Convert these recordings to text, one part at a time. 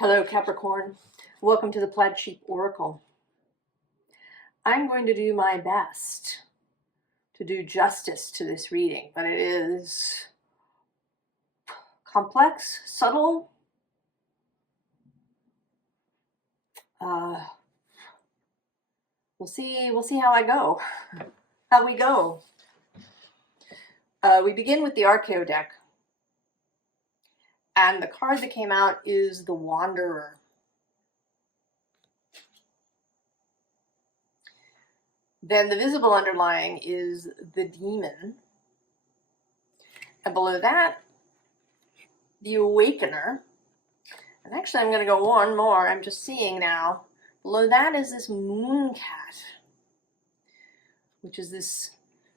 Hello, Capricorn. Welcome to the Plaid Sheep Oracle. I'm going to do my best to do justice to this reading, but it is complex, subtle. We'll see how we go. We begin with the archeo deck. And the card that came out is the Wanderer. Then the visible underlying is the Demon. And below that, the Awakener. And actually, I'm going to go one more. I'm just seeing now. Below that is this Mooncat, which is this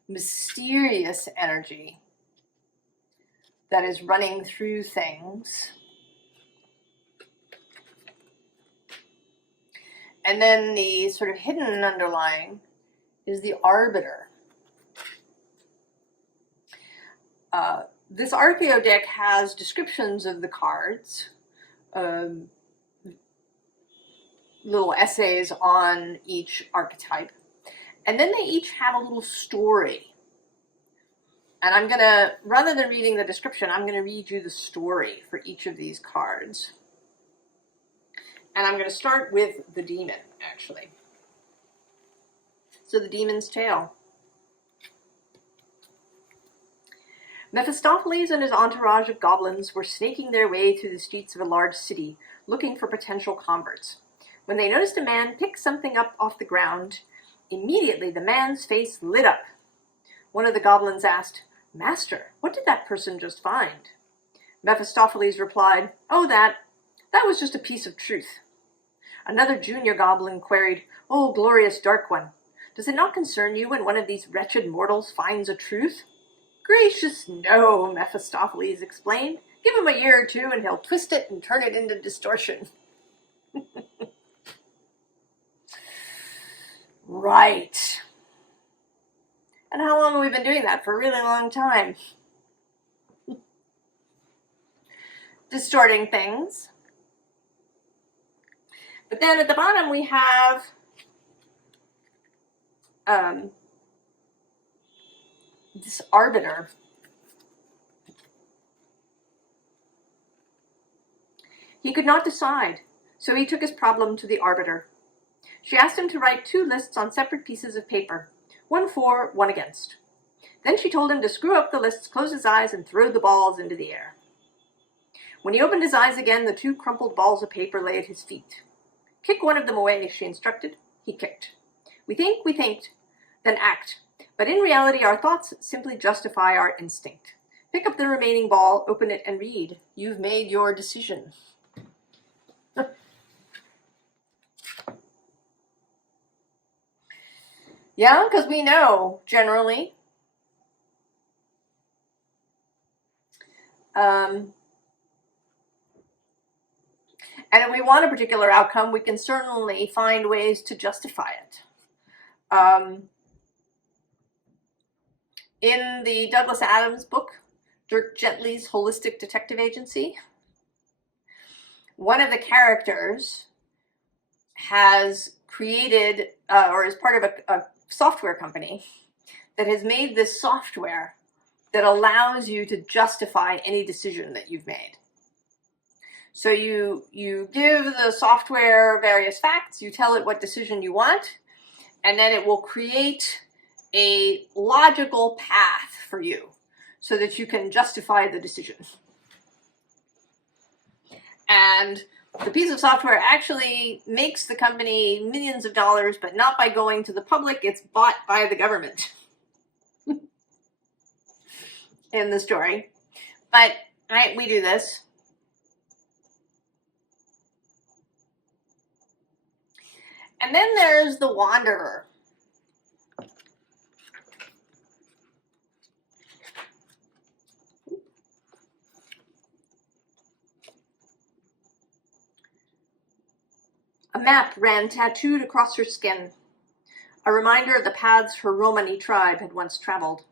mysterious energy that is running through things. And then the sort of hidden underlying is the Arbiter. This archeo deck has descriptions of the cards, little essays on each archetype, and then they each have a little story. And I'm going to, rather than reading the description, I'm going to read you the story for each of these cards. And I'm going to start with the Demon, actually. So the Demon's Tale. Mephistopheles and his entourage of goblins were snaking their way through the streets of a large city, looking for potential converts. When they noticed a man pick something up off the ground, immediately the man's face lit up. One of the goblins asked, "Master, what did that person just find?" Mephistopheles replied, "Oh, that was just a piece of truth." Another junior goblin queried, "Oh, glorious Dark One, does it not concern you when one of these wretched mortals finds a truth?" "Gracious, no," Mephistopheles explained. "Give him a year or two and he'll twist it and turn it into distortion." Right. And how long have we been doing that? For a really long time. Distorting things. But then at the bottom we have this Arbiter. He could not decide, so he took his problem to the Arbiter. She asked him to write 2 lists on separate pieces of paper. One for, one against. Then she told him to screw up the lists, close his eyes, and throw the balls into the air. When he opened his eyes again, the 2 crumpled balls of paper lay at his feet. "Kick one of them away," she instructed. He kicked. We think, then act. But in reality, our thoughts simply justify our instinct. Pick up the remaining ball, open it, and read. You've made your decision. Yeah, because we know, generally. And if we want a particular outcome, we can certainly find ways to justify it. In the Douglas Adams book, Dirk Gently's Holistic Detective Agency, one of the characters has created, or is part of a software company that has made this software that allows you to justify any decision that you've made. So you give the software various facts, you tell it what decision you want, and then it will create a logical path for you so that you can justify the decision. And the piece of software actually makes the company millions of dollars, but not by going to the public. It's bought by the government in the story. But right, we do this. And then there's the Wanderer. A map ran tattooed across her skin, a reminder of the paths her Romani tribe had once traveled.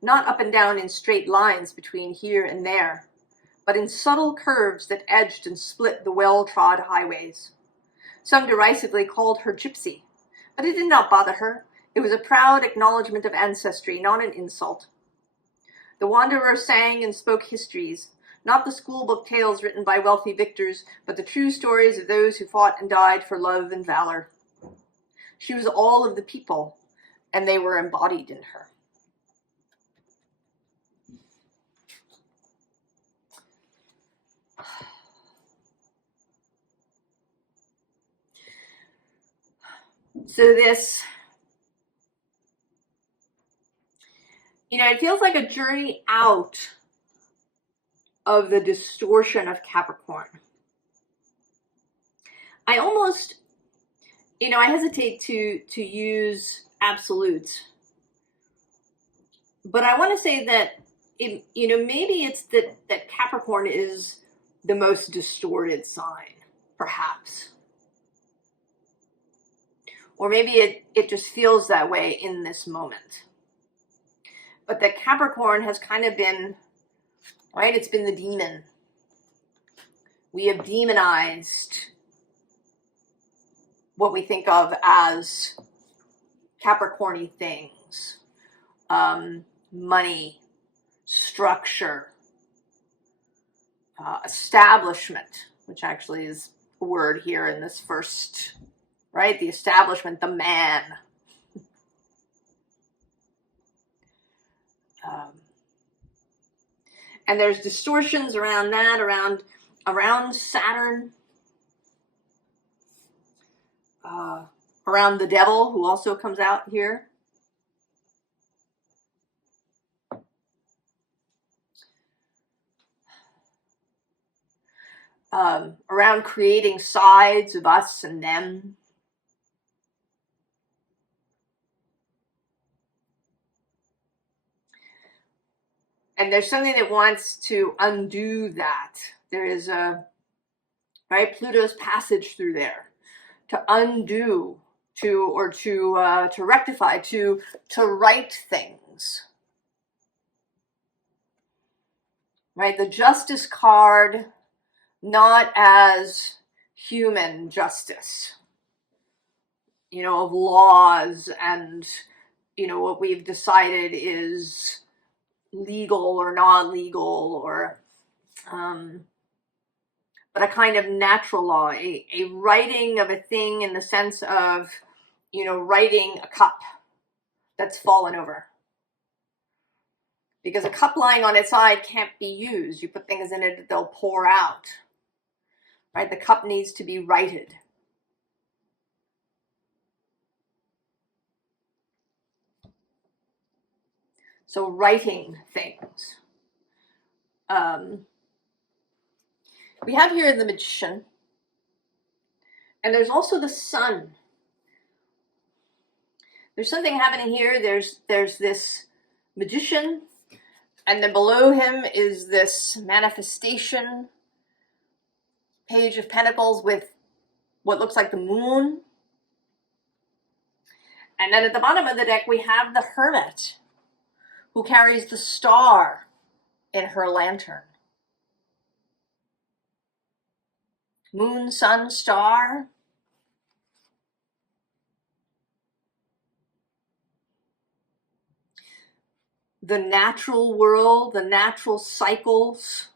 Not up and down in straight lines between here and there, but in subtle curves that edged and split the well-trod highways. Some derisively called her gypsy, but it did not bother her. It was a proud acknowledgement of ancestry, not an insult. The wanderer sang and spoke histories, not the schoolbook tales written by wealthy victors, but the true stories of those who fought and died for love and valor. She was all of the people, and they were embodied in her. So this, it feels like a journey out of the distortion of Capricorn. I almost, I hesitate to use absolutes, but I want to say that, maybe it's that Capricorn is the most distorted sign, perhaps. Or maybe it just feels that way in this moment. But that Capricorn has kind of been, right? It's been the demon. We have demonized what we think of as Capricorn-y things. Money, structure, establishment, which actually is a word here in this first, right? The establishment, the man. And there's distortions around that, around Saturn, around the devil, who also comes out here. Around creating sides of us and them. And there's something that wants to undo that. There is Pluto's passage through there to undo, to rectify, to right things. Right, the Justice card, not as human justice, of laws and, what we've decided is legal or not legal, or but a kind of natural law, a writing of a thing in the sense of, writing a cup that's fallen over. Because a cup lying on its side can't be used. You put things in it, they'll pour out. Right? The cup needs to be righted. So writing things. We have here the Magician. And there's also the Sun. There's something happening here. There's this Magician. And then below him is this manifestation, Page of Pentacles with what looks like the moon. And then at the bottom of the deck, we have the Hermit, who carries the star in her lantern. Moon, sun, star. The natural world, the natural cycles.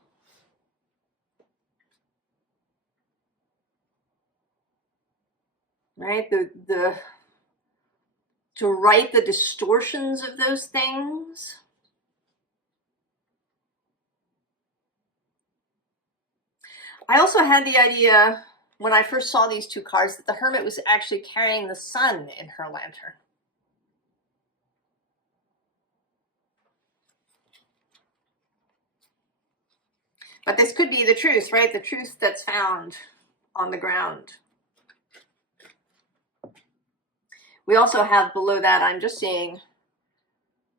Right? To right the distortions of those things. I also had the idea when I first saw these two cards that the Hermit was actually carrying the sun in her lantern. But this could be the truth, right? The truth that's found on the ground. We also have below that, I'm just seeing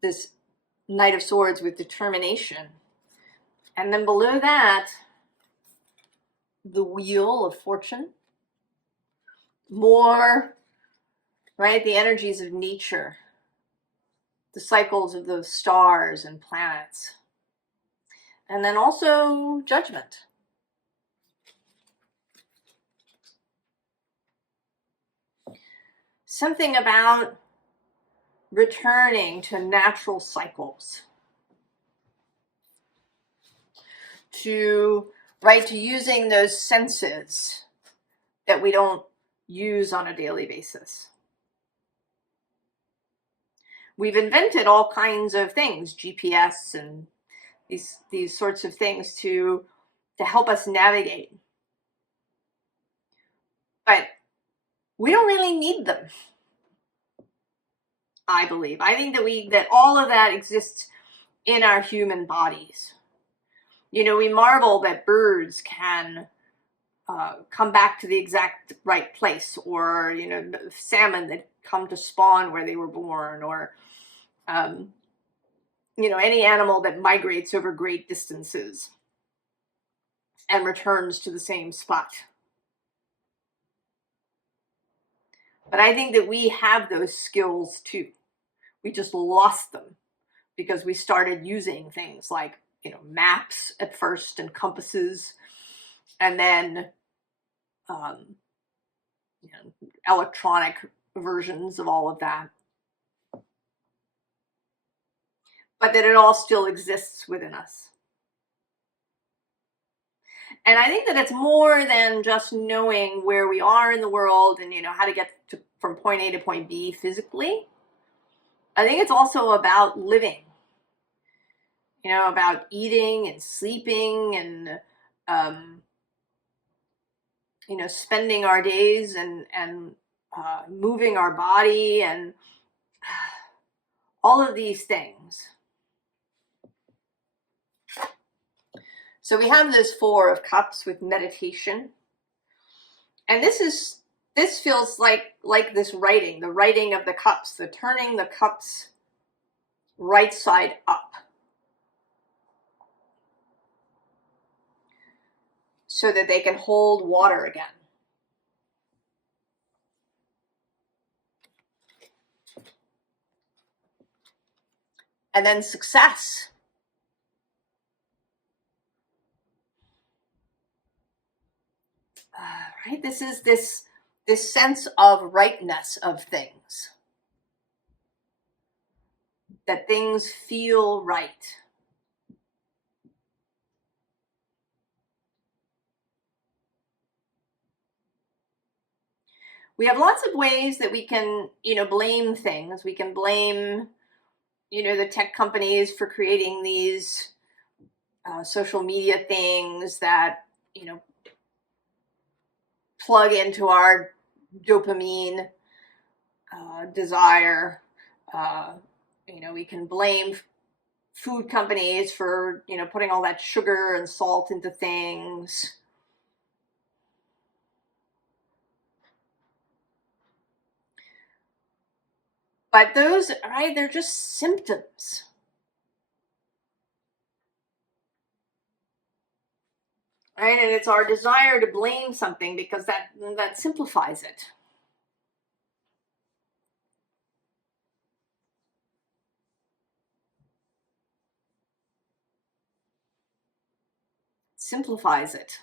this Knight of Swords with determination. And then below that, the Wheel of Fortune. More, right, the energies of nature. The cycles of those stars and planets. And then also judgment. Something about returning to natural cycles. To using those senses that we don't use on a daily basis. We've invented all kinds of things, GPS and these sorts of things to help us navigate. But we don't really need them, I believe. I think that all of that exists in our human bodies. You know, we marvel that birds can come back to the exact right place, or, you know, salmon that come to spawn where they were born, or, you know, any animal that migrates over great distances and returns to the same spot. But I think that we have those skills too. We just lost them because we started using things like, you know, maps at first and compasses, and then you know, electronic versions of all of that. But that it all still exists within us. And I think that it's more than just knowing where we are in the world and, you know, how to get from point A to point B physically. I think it's also about living, you know, about eating and sleeping and, you know, spending our days and moving our body and all of these things. So we have this Four of Cups with meditation. And this feels like this writing, the writing of the cups, the turning the cups right side up. So that they can hold water again. And then success. Right? This is this sense of rightness of things. That things feel right. We have lots of ways that we can, you know, blame things. We can blame, you know, the tech companies for creating these social media things that, you know, plug into our dopamine desire. You know, we can blame food companies for, you know, putting all that sugar and salt into things. But those, right, they're just symptoms. Right? And it's our desire to blame something because that simplifies it. Simplifies it.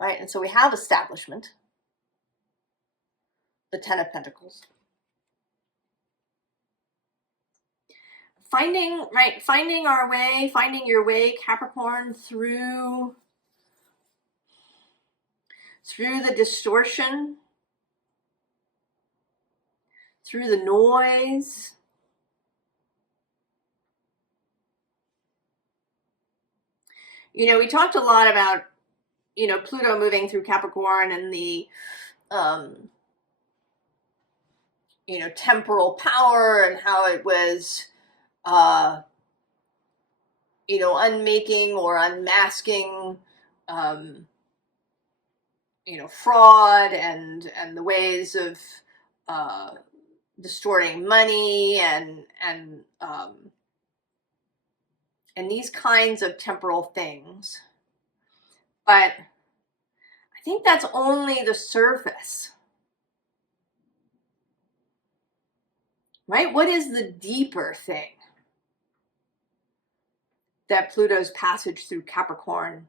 Right? And so we have establishment, the Ten of Pentacles. Finding our way, finding your way, Capricorn, through the distortion, through the noise. You know, we talked a lot about, you know, Pluto moving through Capricorn and the, you know, temporal power and how it was, you know, unmaking or unmasking, you know, fraud and the ways of distorting money and these kinds of temporal things. But I think that's only the surface. right? What is the deeper thing that Pluto's passage through Capricorn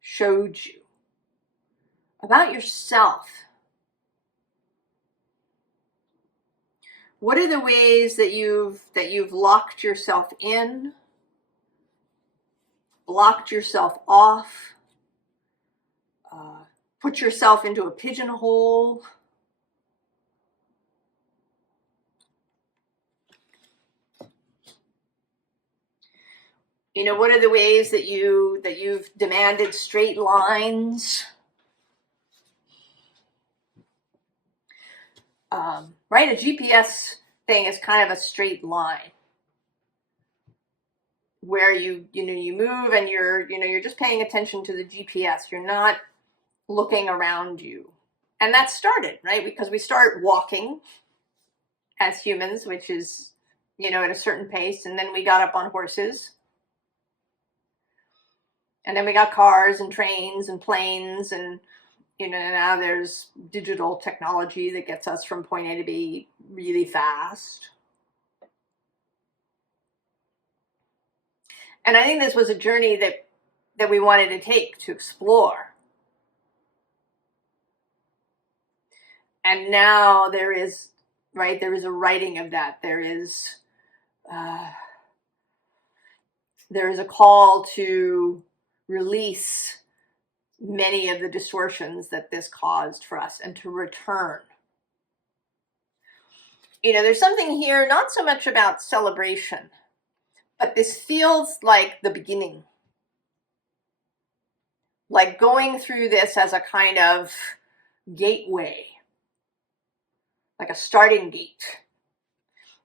showed you about yourself? What are the ways that you've locked yourself in, blocked yourself off, put yourself into a pigeonhole? You know, what are the ways that you've demanded straight lines? Right, a GPS thing is kind of a straight line where you move and you're just paying attention to the GPS. You're not looking around you. And that started, right? Because we start walking as humans, which is, at a certain pace, and then we got up on horses. And then we got cars and trains and planes, and now there's digital technology that gets us from point A to B really fast. And I think this was a journey that we wanted to take, to explore. And now there is a writing of that. There is a call to release many of the distortions that this caused for us and to return. There's something here, not so much about celebration, but this feels like the beginning. Like going through this as a kind of gateway, like a starting gate.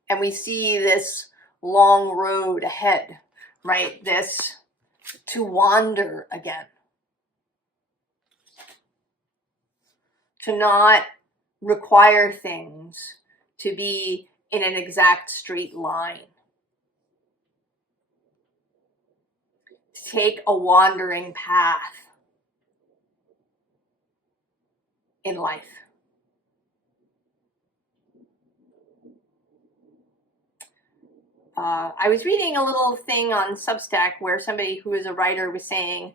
And we see this long road ahead, right? This to wander again. To not require things to be in an exact straight line. To take a wandering path in life. I was reading a little thing on Substack where somebody who is a writer was saying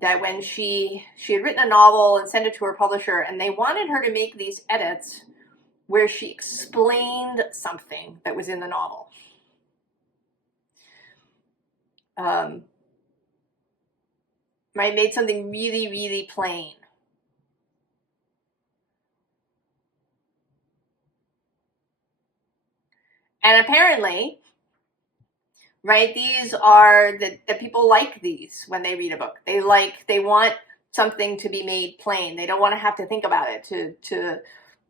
that when she had written a novel and sent it to her publisher, and they wanted her to make these edits where she explained something that was in the novel. Right, made something really, really plain. And apparently, right, these are that people like these when they read a book. They want something to be made plain. They don't want to have to think about it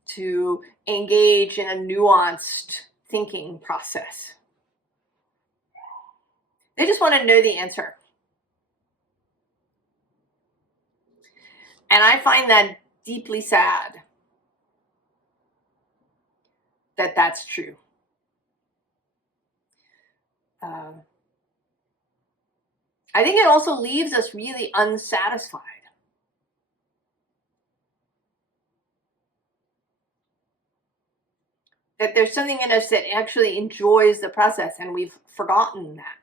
to engage in a nuanced thinking process. They just want to know the answer. And I find that deeply sad that that's true. I think it also leaves us really unsatisfied. That there's something in us that actually enjoys the process, and we've forgotten that.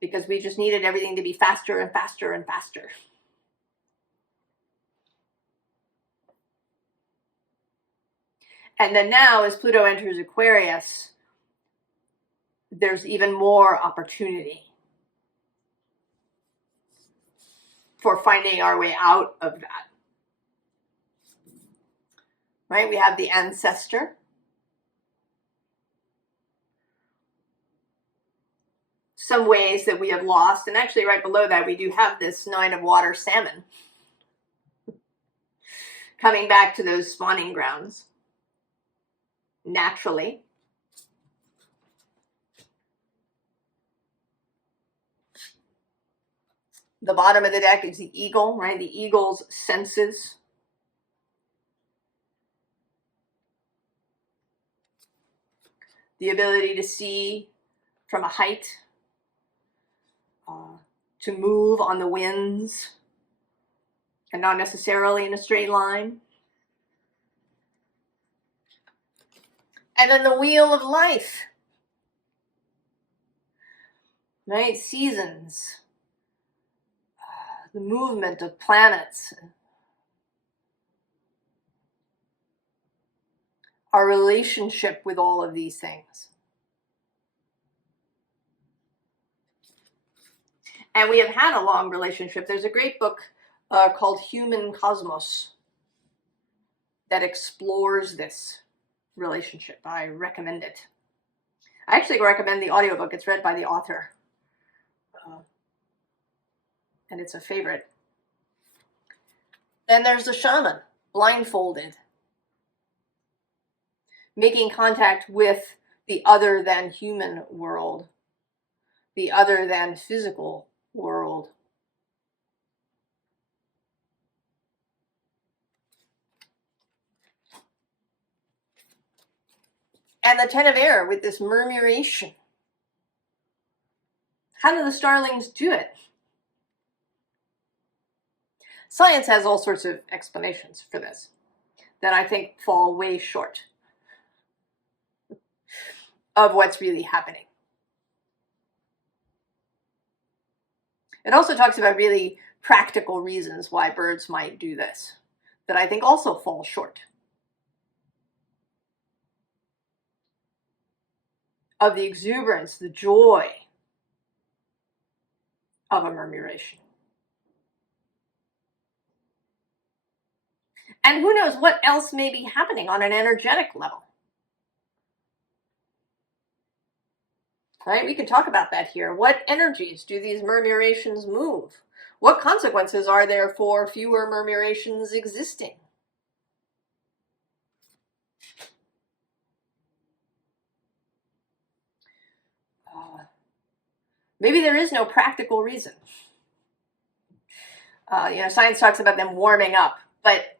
Because we just needed everything to be faster and faster and faster. And then now, as Pluto enters Aquarius, there's even more opportunity for finding our way out of that. Right? We have the ancestor. Some ways that we have lost, and actually right below that we do have this 9 of water salmon coming back to those spawning grounds naturally. The bottom of the deck is the eagle, right? The eagle's senses. The ability to see from a height, to move on the winds, and not necessarily in a straight line. And then the wheel of life, right? Seasons, the movement of planets, our relationship with all of these things. And we have had a long relationship. There's a great book called Human Cosmos that explores this relationship. I recommend it. I actually recommend the audiobook. It's read by the author. And it's a favorite. Then there's the shaman, blindfolded, making contact with the other than human world, the other than physical world. And the Ten of Air with this murmuration. How do the starlings do it? Science has all sorts of explanations for this that I think fall way short of what's really happening. It also talks about really practical reasons why birds might do this that I think also fall short of the exuberance, the joy of a murmuration. And who knows what else may be happening on an energetic level. Right? We can talk about that here. What energies do these murmurations move? What consequences are there for fewer murmurations existing? Maybe there is no practical reason. Science talks about them warming up, but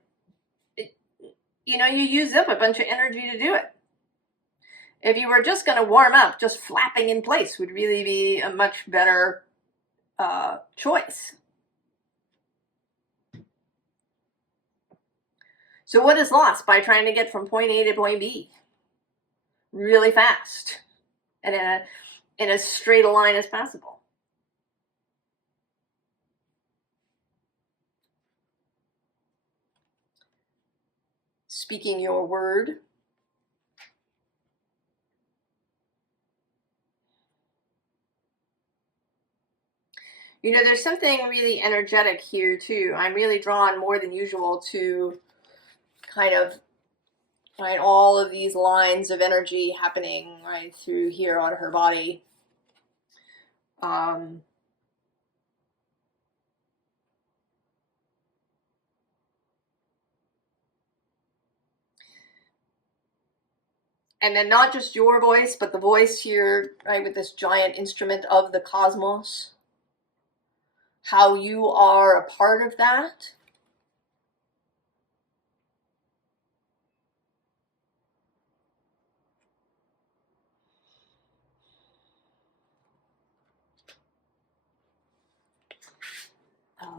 you use up a bunch of energy to do it. If you were just going to warm up, just flapping in place would really be a much better choice. So what is lost by trying to get from point A to point B really fast and in as straight a line as possible? Speaking your word. There's something really energetic here too. I'm really drawn more than usual to kind of all of these lines of energy happening right through here on her body. And then not just your voice, but the voice here, right, with this giant instrument of the cosmos. How you are a part of that.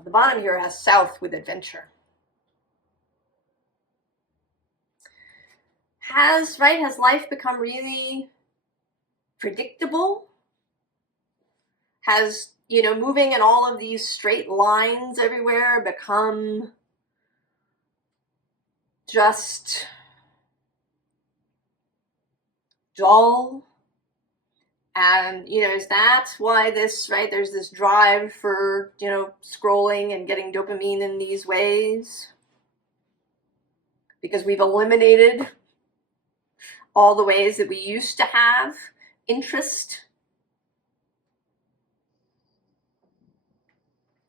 The bottom here has south with adventure. Has life become really predictable? Has, moving in all of these straight lines everywhere become just dull? And, is that why there's this drive for, scrolling and getting dopamine in these ways? Because we've eliminated all the ways that we used to have interest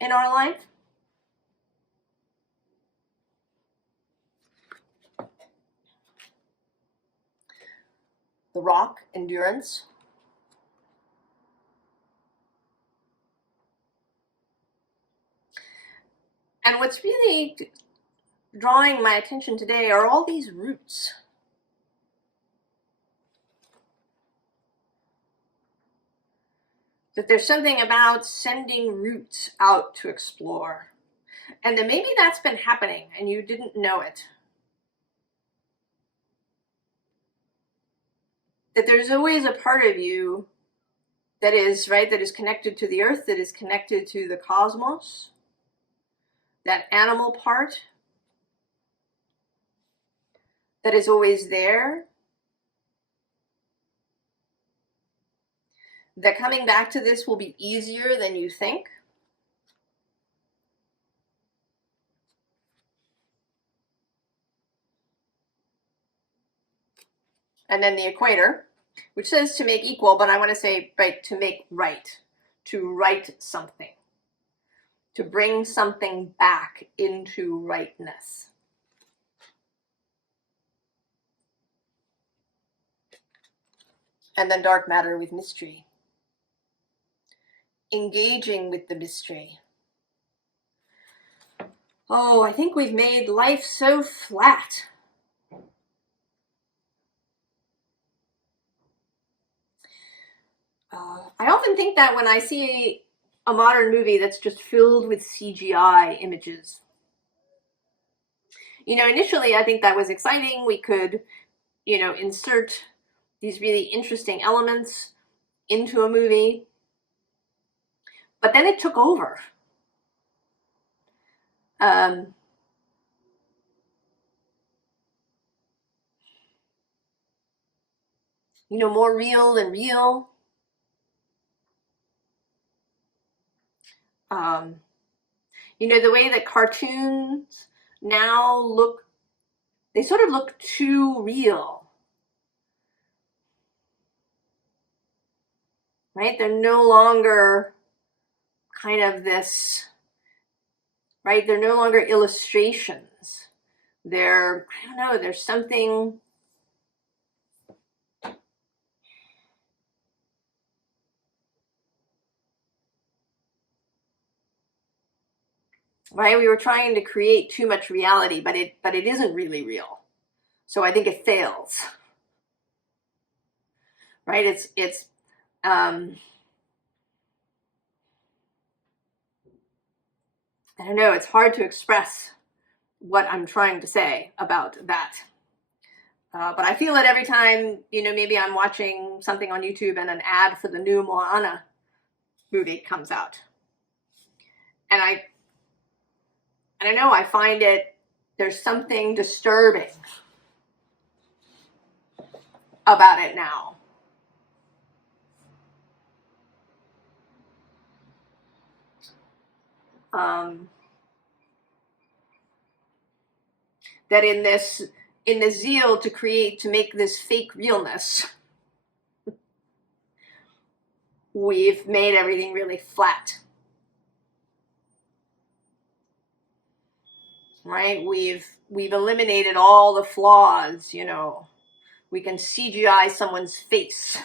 in our life. The rock, endurance. And what's really drawing my attention today are all these roots. That there's something about sending roots out to explore. And then maybe that's been happening and you didn't know it. that there's always a part of you that is, right, that is connected to the earth, that is connected to the cosmos, that animal part that is always there, that coming back to this will be easier than you think. And then the equator, which says to make equal, but I want to say, right, to make right, to right something, to bring something back into rightness. And then dark matter with mystery. Engaging with the mystery. Oh, I think we've made life so flat. I often think that when I see a modern movie that's just filled with CGI images. You know, initially I think that was exciting. We could, you know, insert these really interesting elements into a movie. But then it took over. You know, more real than real. You know, the way that cartoons now look, they sort of look too real. Right? They're no longer kind of this, right? They're no longer illustrations. They're, I don't know, there's something, right? We were trying to create too much reality, but it isn't really real. So I think it fails. Right? It's I don't know, it's hard to express what I'm trying to say about that. But I feel it every time, you know, maybe I'm watching something on YouTube and an ad for the new Moana movie comes out. And I don't know, I find it, there's something disturbing about it now. That in the zeal to make this fake realness, we've made everything really flat. Right? We've eliminated all the flaws, you know. We can CGI someone's face.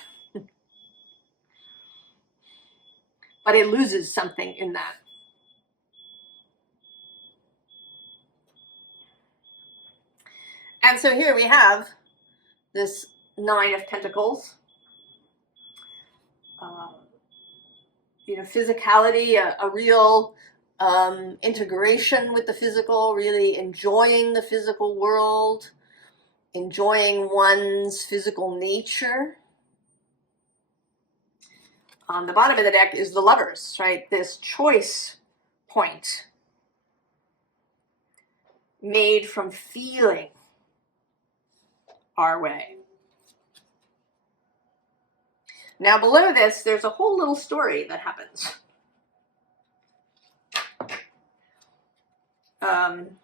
But it loses something in that. And so here we have this Nine of Pentacles. You know, physicality, a real integration with the physical, really enjoying the physical world, enjoying one's physical nature. On the bottom of the deck is the Lovers, right? This choice point made from feeling our way. Now below this, there's a whole little story that happens. I'm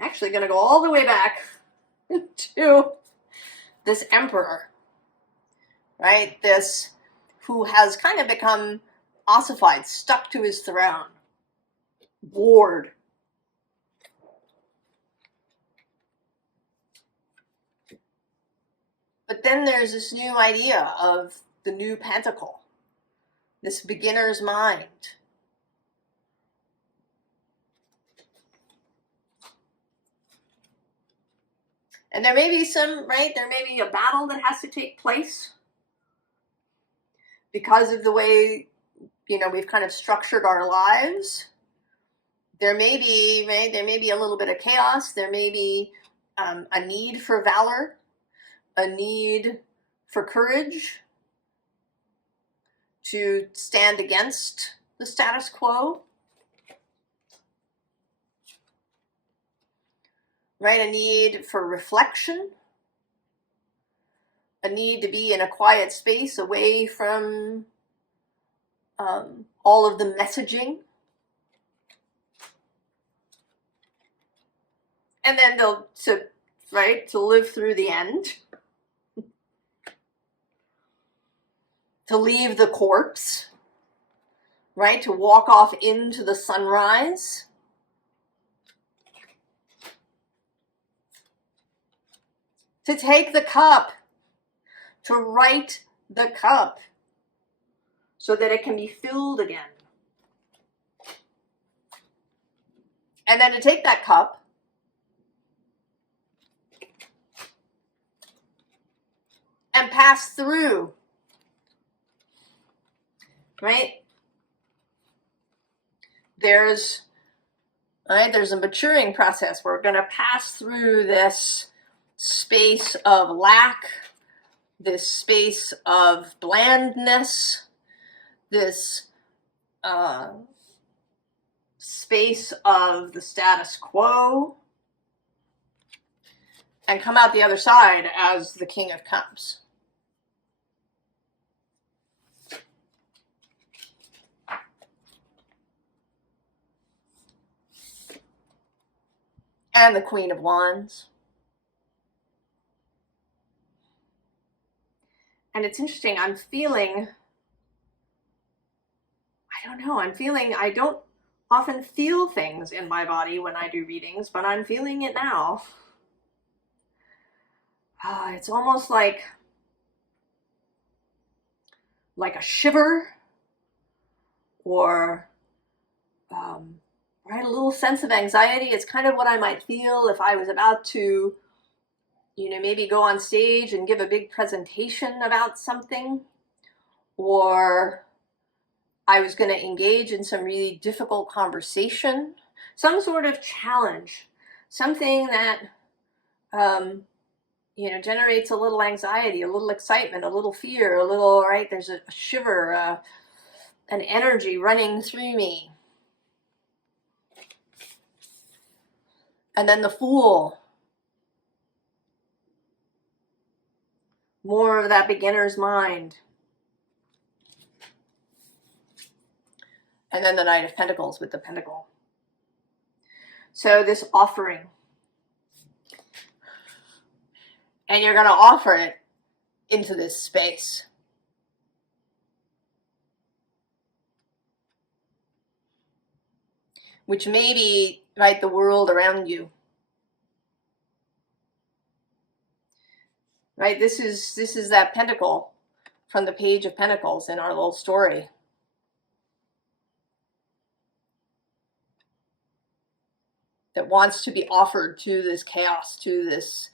actually going to go all the way back to this emperor, right? This who has kind of become ossified, stuck to his throne, bored. But then there's this new idea of the new pentacle, this beginner's mind. And there may be some, right, there may be a battle that has to take place because of the way, you know, we've kind of structured our lives. There may be, right, there may be a little bit of chaos. There may be a need for valor. a need for courage to stand against the status quo, right? A need for reflection, a need to be in a quiet space away from all of the messaging. And then to live through the end, to leave the corpse, right? To walk off into the sunrise. To take the cup, to right the cup so that it can be filled again. And then to take that cup and pass through, right? There's a maturing process. We're going to pass through this space of lack, this space of blandness, this space of the status quo, and come out the other side as the King of Cups. And the Queen of Wands. And it's interesting, I'm feeling, I don't often feel things in my body when I do readings, but I'm feeling it now. It's almost like a shiver, or right, a little sense of anxiety. It's kind of what I might feel if I was about to, maybe go on stage and give a big presentation about something, or I was going to engage in some really difficult conversation, some sort of challenge, something that, generates a little anxiety, a little excitement, a little fear, a little, right, there's a shiver, an energy running through me. And then the Fool. More of that beginner's mind. And then the Knight of Pentacles with the Pentacle. So this offering. And you're going to offer it into this space. Which may be, right, the world around you. Right, this is that pentacle from the Page of Pentacles in our little story. That wants to be offered to this chaos, to this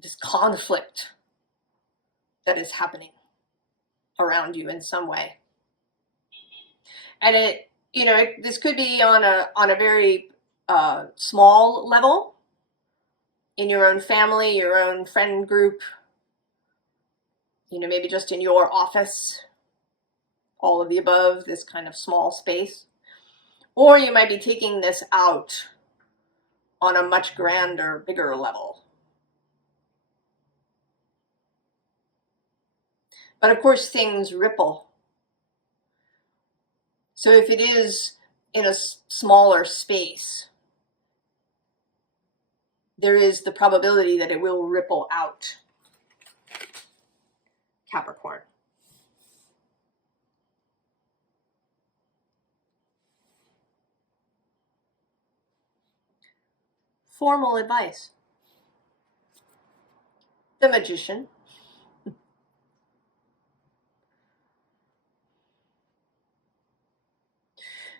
this conflict that is happening around you in some way. And this could be on a very small level, in your own family, your own friend group, maybe just in your office, all of the above, this kind of small space. Or you might be taking this out on a much grander, bigger level. But of course, things ripple. So if it is in a smaller space, there is the probability that it will ripple out. Capricorn. Formal advice. The Magician.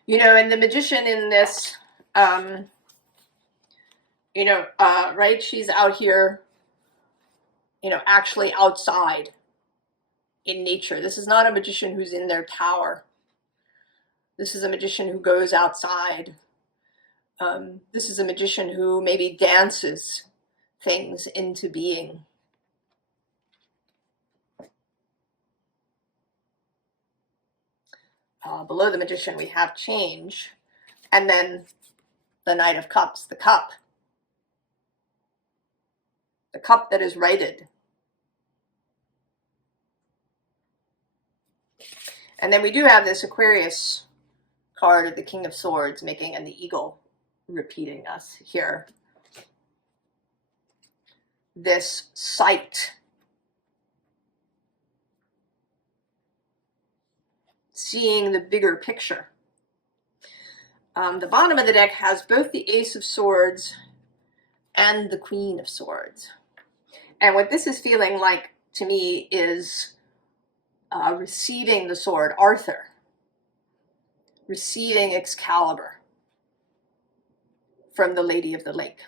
And the Magician in this, right, she's out here, actually outside in nature. This is not a magician who's in their tower. This is a magician who goes outside, This is a magician who maybe dances things into being. Below the magician, we have change. And then the Knight of Cups, the cup. The cup that is righted. And then we do have this Aquarius card of the King of Swords making, and the eagle repeating us here. This sight. Seeing the bigger picture. The bottom of the deck has both the Ace of Swords and the Queen of Swords. And what this is feeling like to me is receiving the sword, Arthur. Receiving Excalibur from the Lady of the Lake.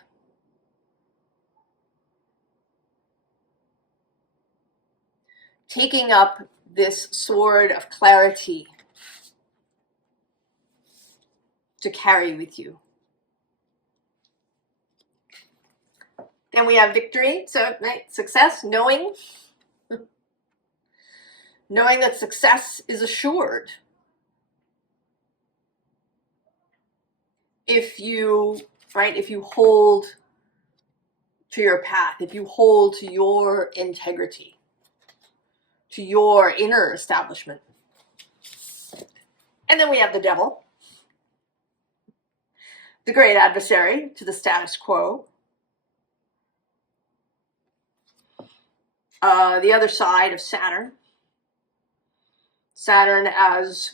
Taking up this sword of clarity to carry with you. Then we have victory, so right, success, knowing that success is assured. If you hold to your path, if you hold to your integrity, to your inner establishment. And then we have the devil, the great adversary to the status quo. The other side of Saturn. Saturn as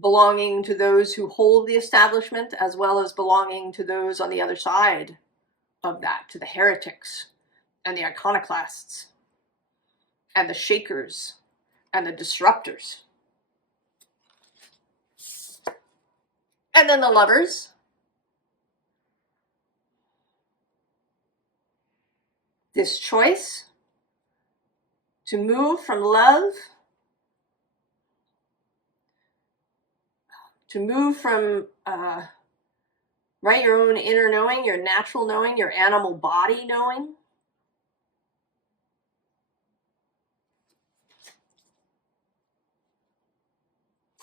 belonging to those who hold the establishment, as well as belonging to those on the other side of that, to the heretics and the iconoclasts and the shakers and the disruptors. And then the lovers. This choice to move from love, to move from your own inner knowing, your natural knowing, your animal body knowing,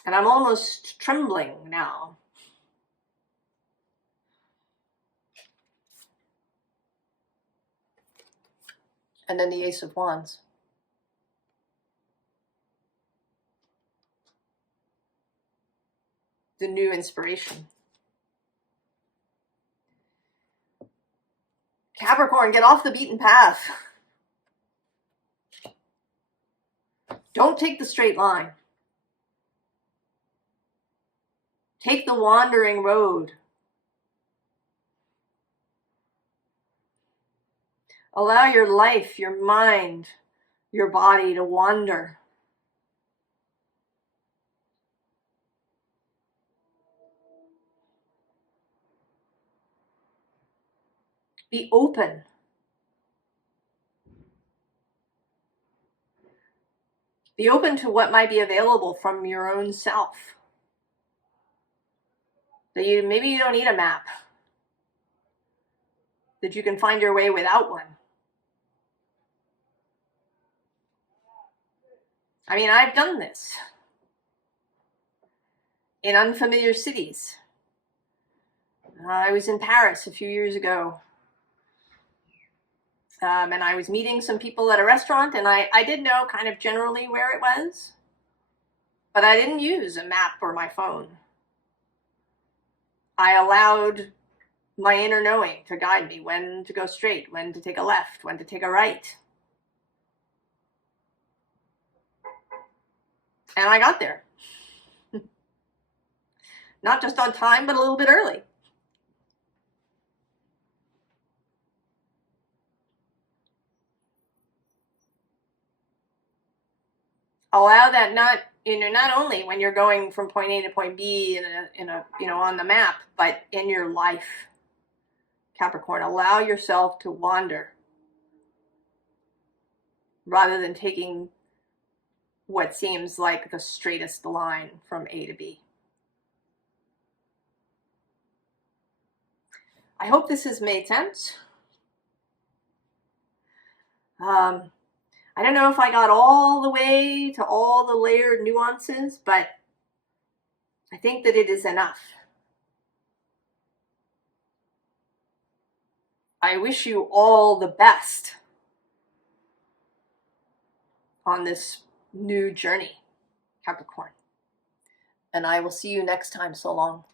and I'm almost trembling now. And then the Ace of Wands. The new inspiration. Capricorn, get off the beaten path. Don't take the straight line. Take the wandering road. Allow your life, your mind, your body to wander. Be open. Be open to what might be available from your own self. That maybe you don't need a map. That you can find your way without one. I mean, I've done this in unfamiliar cities. I was in Paris a few years ago. And I was meeting some people at a restaurant, and I did know kind of generally where it was, but I didn't use a map or my phone. I allowed my inner knowing to guide me when to go straight, when to take a left, when to take a right. And I got there. Not just on time, but a little bit early. Allow that not only when you're going from point A to point B in a on the map, but in your life. Capricorn, allow yourself to wander rather than taking what seems like the straightest line from A to B. I hope this has made sense. I don't know if I got all the way to all the layered nuances, but I think that it is enough. I wish you all the best on this new journey, Capricorn. And I will see you next time. So long.